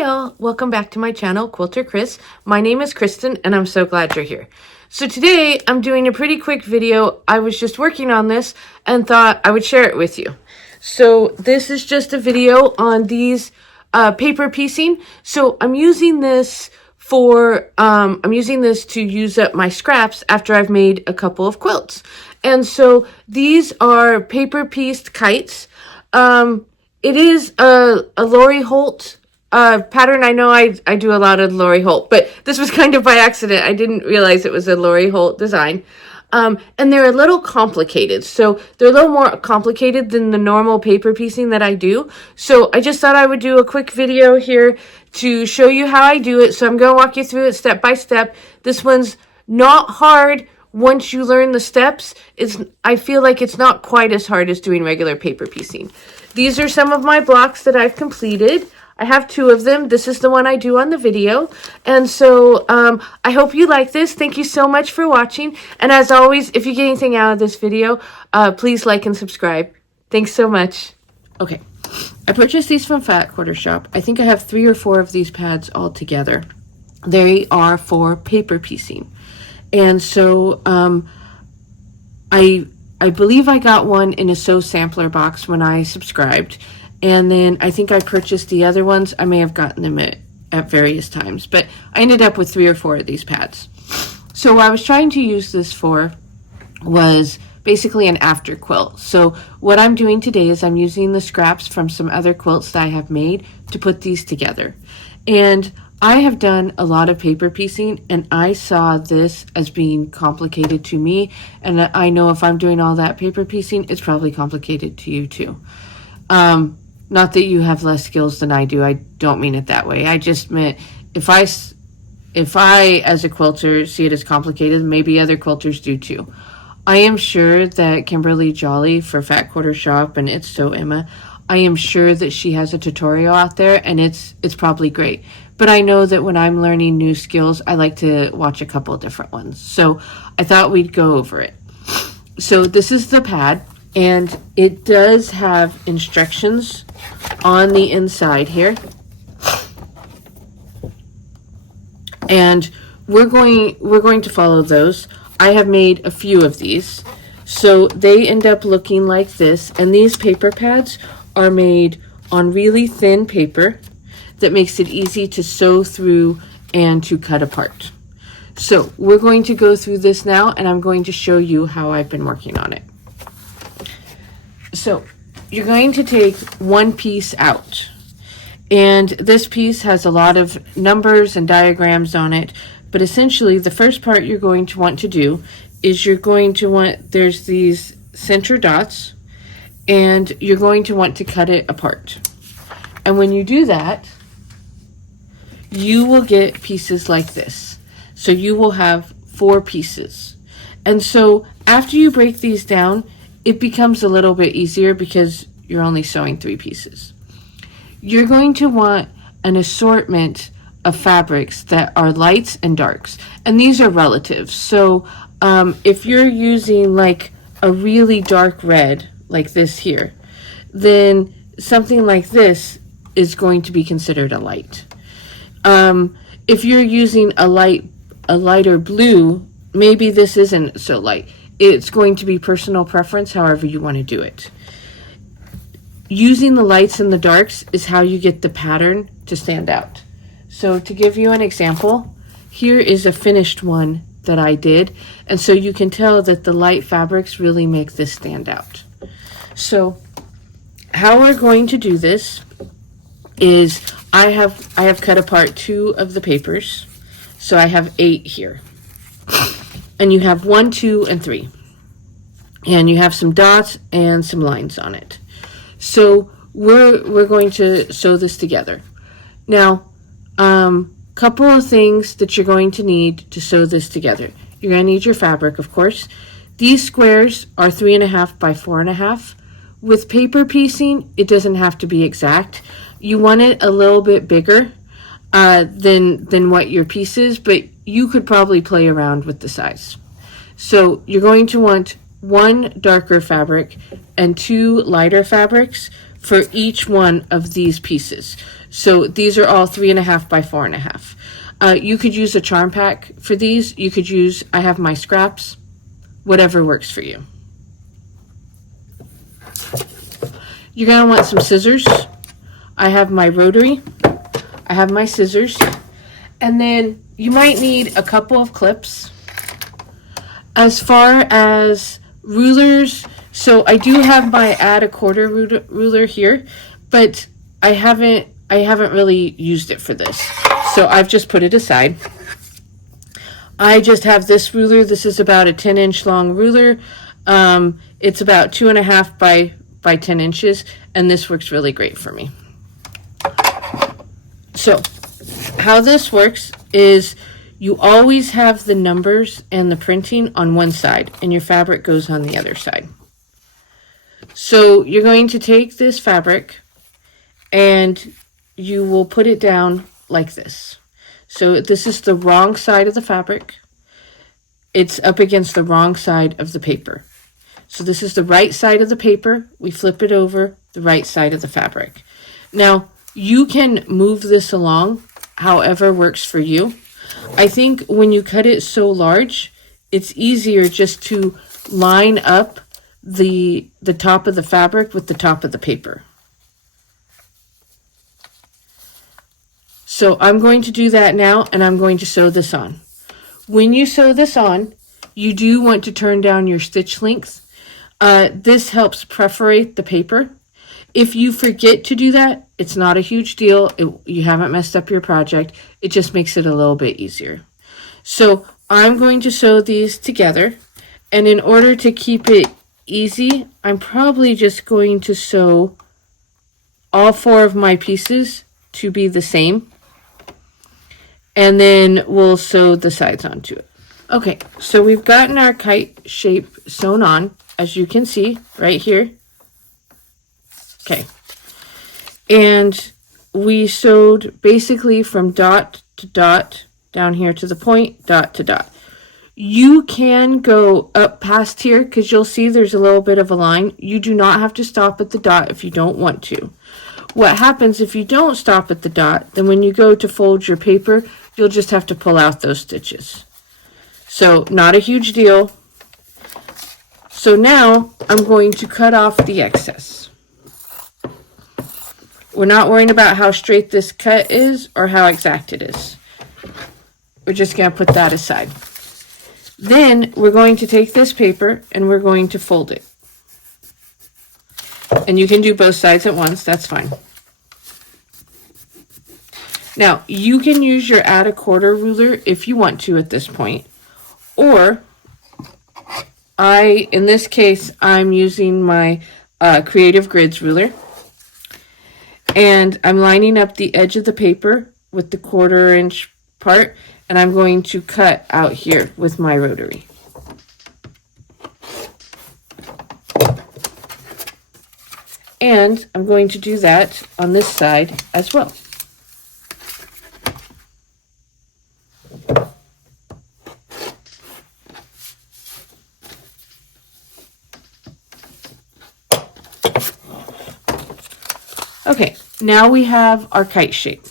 Hi all, welcome back to my channel, KwilterKris. My name is Kristin and I'm so glad you're here. So today I'm doing a pretty quick video. I was just working on this and thought I would share it with you. So this is just a video on these paper piecing. So I'm using this to use up my scraps after I've made a couple of quilts. And so these are paper pieced kites. It is a Lori Holt pattern. I know I do a lot of Lori Holt, but this was kind of by accident. I didn't realize it was a Lori Holt design. And they're a little complicated. So they're a little more complicated than the normal paper piecing that I do. So I just thought I would do a quick video here to show you how I do it. So I'm going to walk you through it step by step. This one's not hard. Once you learn the steps, I feel like it's not quite as hard as doing regular paper piecing. These are some of my blocks that I've completed. I have 2 of them. This is the one I do on the video. And so I hope you like this. Thank you so much for watching. And as always, if you get anything out of this video, please like and subscribe. Thanks so much. Okay, I purchased these from Fat Quarter Shop. I think I have 3 or 4 of these pads all together. They are for paper piecing. And so I believe I got one in a Sew Sampler box when I subscribed. And then I think I purchased the other ones. I may have gotten them at various times. But I ended up with 3 or 4 of these pads. So what I was trying to use this for was basically an after quilt. So what I'm doing today is I'm using the scraps from some other quilts that I have made to put these together. And I have done a lot of paper piecing, and I saw this as being complicated to me. And I know if I'm doing all that paper piecing, it's probably complicated to you too. Not that you have less skills than I do. I don't mean it that way. I just meant if I as a quilter see it as complicated, maybe other quilters do too. I am sure that Kimberly Jolly for Fat Quarter Shop and It's So Emma, I am sure that she has a tutorial out there, and it's probably great. But I know that when I'm learning new skills, I like to watch a couple of different ones. So I thought we'd go over it. So this is the pad, and it does have instructions on the inside here. And we're going to follow those. I have made a few of these. So they end up looking like this, and these paper pads are made on really thin paper that makes it easy to sew through and to cut apart. So we're going to go through this now, and I'm going to show you how I've been working on it. So you're going to take one piece out, and this piece has a lot of numbers and diagrams on it, but essentially the first part you're going to want to do is there's these center dots, and you're going to want to cut it apart. And when you do that, you will get pieces like this. So you will have 4 pieces. And so after you break these down, it becomes a little bit easier because you're only sewing 3 pieces. You're going to want an assortment of fabrics that are lights and darks. And these are relative. So if you're using like a really dark red, like this here, then something like this is going to be considered a light. If you're using a lighter blue, maybe this isn't so light. It's going to be personal preference, however you want to do it. Using the lights and the darks is how you get the pattern to stand out. So to give you an example, here is a finished one that I did. And so you can tell that the light fabrics really make this stand out. So how we're going to do this is I have cut apart 2 of the papers. So I have 8 here. And you have 1, 2, and 3. And you have some dots and some lines on it. So we're going to sew this together. Now, couple of things that you're going to need to sew this together. You're going to need your fabric, of course. These squares are 3.5 by 4.5. With paper piecing, it doesn't have to be exact. You want it a little bit bigger than what your piece is, but you could probably play around with the size. So you're going to want 1 darker fabric and 2 lighter fabrics for each one of these pieces. So these are all 3.5 by 4.5. You could use a charm pack for these. You could use, I have my scraps, whatever works for you. You're going to want some scissors. I have my rotary. I have my scissors. And then you might need a couple of clips. As far as rulers, so I do have my add a quarter ruler here, but I haven't really used it for this. So I've just put it aside. I just have this ruler. This is about a 10-inch long ruler. It's about 2.5 by 10 inches, and this works really great for me. So how this works is you always have the numbers and the printing on one side, and your fabric goes on the other side. So you're going to take this fabric and you will put it down like this. So this is the wrong side of the fabric. It's up against the wrong side of the paper. So this is the right side of the paper. We flip it over the right side of the fabric. Now, you can move this along however works for you. I think when you cut it so large, it's easier just to line up the top of the fabric with the top of the paper. So I'm going to do that now, and I'm going to sew this on. When you sew this on, you do want to turn down your stitch length. This helps perforate the paper. If you forget to do that, it's not a huge deal. You haven't messed up your project. It just makes it a little bit easier. So I'm going to sew these together, and in order to keep it easy, I'm probably just going to sew all 4 of my pieces to be the same, and then we'll sew the sides onto it. Okay, so we've gotten our kite shape sewn on, as you can see right here. Okay, and we sewed basically from dot to dot down here to the point, dot to dot. You can go up past here because you'll see there's a little bit of a line. You do not have to stop at the dot if you don't want to. What happens if you don't stop at the dot, then when you go to fold your paper, you'll just have to pull out those stitches. So not a huge deal. So now I'm going to cut off the excess. We're not worrying about how straight this cut is or how exact it is. We're just going to put that aside. Then we're going to take this paper and we're going to fold it. And you can do both sides at once, that's fine. Now, you can use your add a quarter ruler if you want to at this point. Or, in this case, I'm using my Creative Grids ruler. And I'm lining up the edge of the paper with the 1/4 inch part, and I'm going to cut out here with my rotary. And I'm going to do that on this side as well. Okay, now we have our kite shape.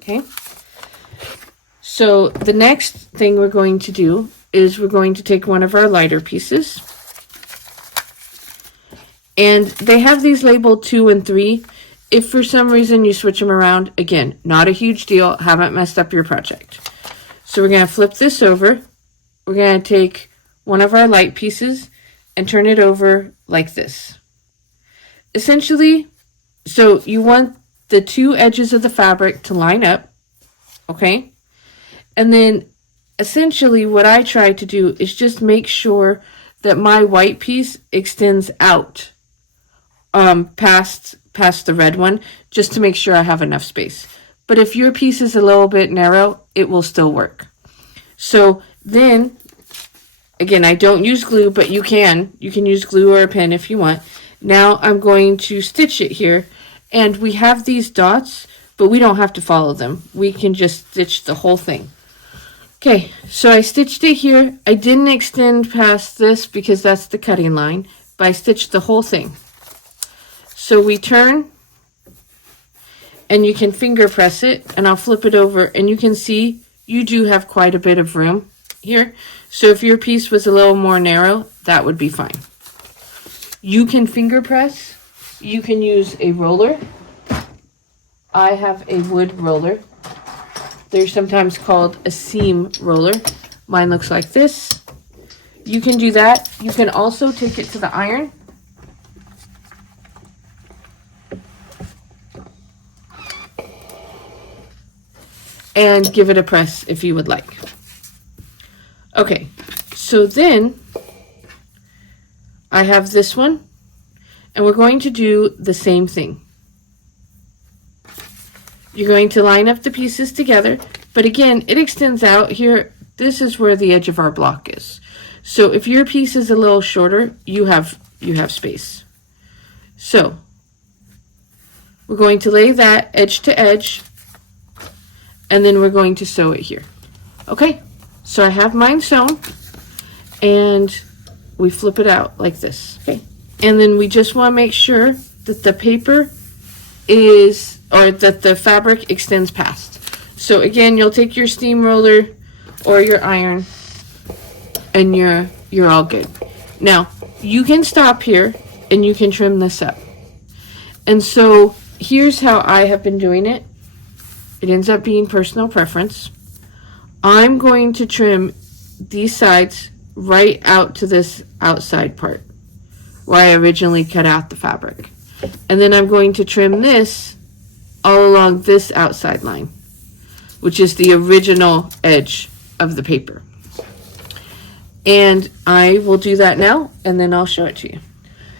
Okay, so the next thing we're going to do is we're going to take one of our lighter pieces, and they have these labeled 2 and 3. If for some reason you switch them around, again, not a huge deal, haven't messed up your project. So we're going to flip this over. We're going to take one of our light pieces and turn it over like this. Essentially, so you want the 2 edges of the fabric to line up, okay? And then essentially what I try to do is just make sure that my white piece extends out past the red one, just to make sure I have enough space. But if your piece is a little bit narrow, it will still work. So then, again, I don't use glue, but you can use glue or a pin if you want. Now I'm going to stitch it here. And we have these dots, but we don't have to follow them. We can just stitch the whole thing. Okay, so I stitched it here. I didn't extend past this because that's the cutting line, but I stitched the whole thing. So we turn, and you can finger press it, and I'll flip it over, and you can see you do have quite a bit of room here. So if your piece was a little more narrow, that would be fine. You can finger press. You can use a roller. I have a wood roller. They're sometimes called a seam roller. Mine looks like this. You can do that. You can also take it to the iron. And give it a press if you would like. Okay, so then I have this one, and we're going to do the same thing. You're going to line up the pieces together, but again, it extends out here. This is where the edge of our block is. So if your piece is a little shorter, you have space. So we're going to lay that edge to edge, and then we're going to sew it here. Okay, so I have mine sewn, and we flip it out like this. Okay, and then we just want to make sure that the paper is, or that the fabric extends past. So again, you'll take your steamroller or your iron, and you're all good. Now you can stop here and you can trim this up. And so here's how I have been doing it. It ends up being personal preference. I'm going to trim these sides right out to this outside part where I originally cut out the fabric. And then I'm going to trim this all along this outside line, which is the original edge of the paper. And I will do that now, and then I'll show it to you.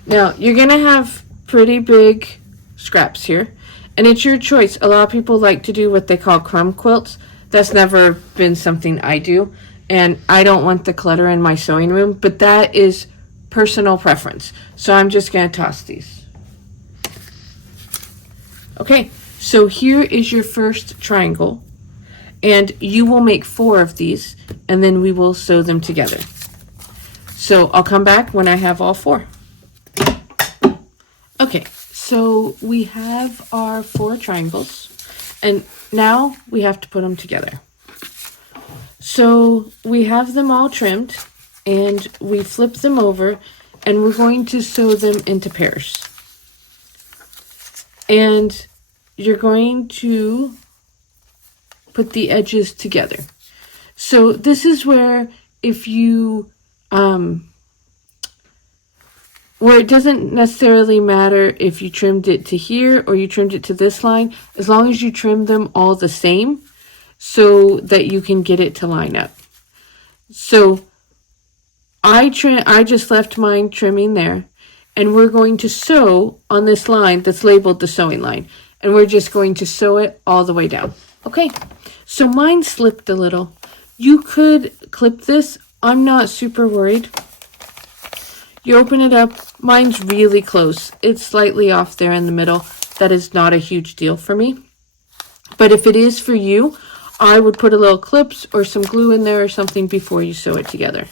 Now, you're going to have pretty big scraps here, and it's your choice. A lot of people like to do what they call crumb quilts. That's never been something I do, and I don't want the clutter in my sewing room, but that is personal preference. So I'm just going to toss these. Okay, so here is your first triangle, and you will make 4 of these, and then we will sew them together. So I'll come back when I have all 4. Okay, so we have our 4 triangles, and now we have to put them together. So we have them all trimmed, and we flip them over, and we're going to sew them into pairs. And you're going to put the edges together. So this is where if you where it doesn't necessarily matter if you trimmed it to here or you trimmed it to this line, as long as you trim them all the same so that you can get it to line up. So I just left mine trimming there, and we're going to sew on this line that's labeled the sewing line, and we're just going to sew it all the way down. Okay, so mine slipped a little. You could clip this. I'm not super worried. You open it up. Mine's really close. It's slightly off there in the middle. That is not a huge deal for me. But if it is for you, I would put a little clips or some glue in there or something before you sew it together.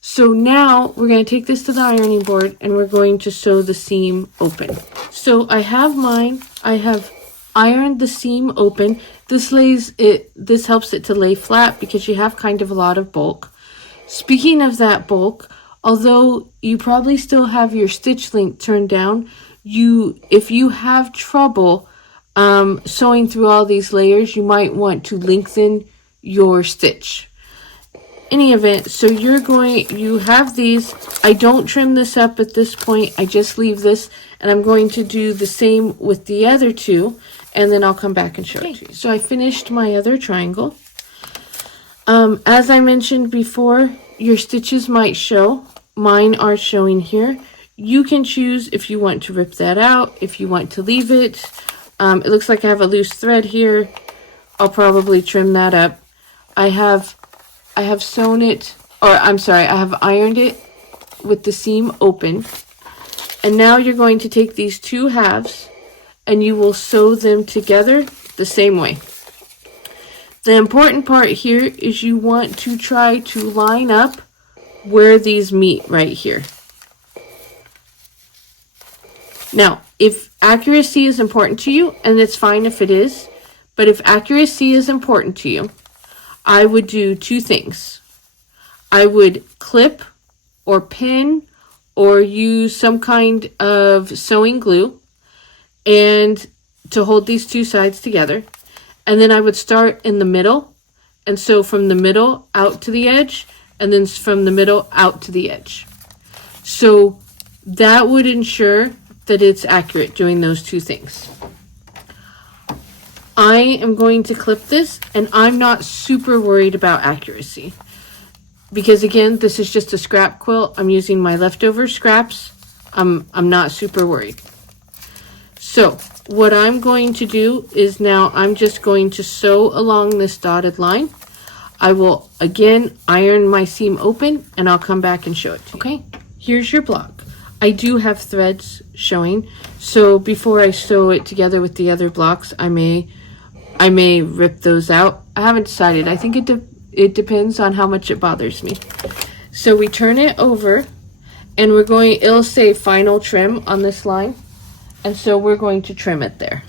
So now we're going to take this to the ironing board, and we're going to sew the seam open. So I have mine. I have ironed the seam open. This helps it to lay flat because you have kind of a lot of bulk. Speaking of that bulk, although you probably still have your stitch length turned down, if you have trouble sewing through all these layers, you might want to lengthen your stitch. Any event, so you have these. I don't trim this up at this point. I just leave this, and I'm going to do the same with the other 2, and then I'll come back and show it to you. So I finished my other triangle. As I mentioned before, your stitches might show. Mine are showing here. You can choose if you want to rip that out, if you want to leave it. It looks like I have a loose thread here. I'll probably trim that up. I have sewn it, or I'm sorry, I have ironed it with the seam open. And now you're going to take these 2 halves and you will sew them together the same way. The important part here is you want to try to line up where these meet right here. Now, if accuracy is important to you, and it's fine if it is, but if accuracy is important to you, I would do two things. I would clip or pin or use some kind of sewing glue and to hold these two sides together. And then I would start in the middle and sew from the middle out to the edge, and then from the middle out to the edge. So that would ensure that it's accurate doing those two things. I am going to clip this, and I'm not super worried about accuracy because, again, this is just a scrap quilt. I'm using my leftover scraps. I'm not super worried. So what I'm going to do is now I'm just going to sew along this dotted line. I will again iron my seam open, and I'll come back and show it to you. Okay, here's your block. I do have threads showing, so before I sew it together with the other blocks, I may rip those out. I haven't decided. I think it depends on how much it bothers me. So we turn it over, and it'll say final trim on this line, and so we're going to trim it there.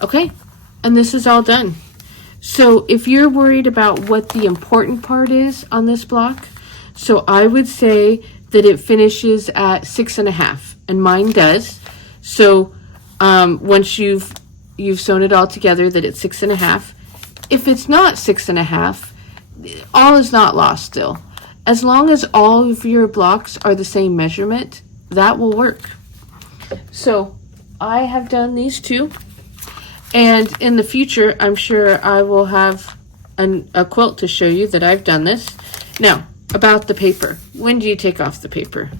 Okay, and this is all done. So if you're worried about what the important part is on this block, so I would say that it finishes at 6.5, and mine does. So once you've sewn it all together, that it's 6.5. If it's not 6.5, all is not lost still. As long as all of your blocks are the same measurement, that will work. So I have done these two. And in the future, I'm sure I will have a quilt to show you that I've done this. Now, about the paper. When do you take off the paper?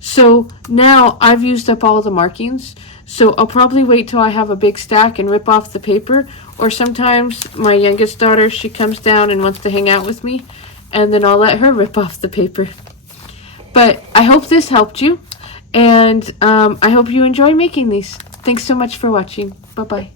So now I've used up all the markings. So I'll probably wait till I have a big stack and rip off the paper. Or sometimes my youngest daughter, she comes down and wants to hang out with me. And then I'll let her rip off the paper. But I hope this helped you. And I hope you enjoy making these. Thanks so much for watching. Bye-bye.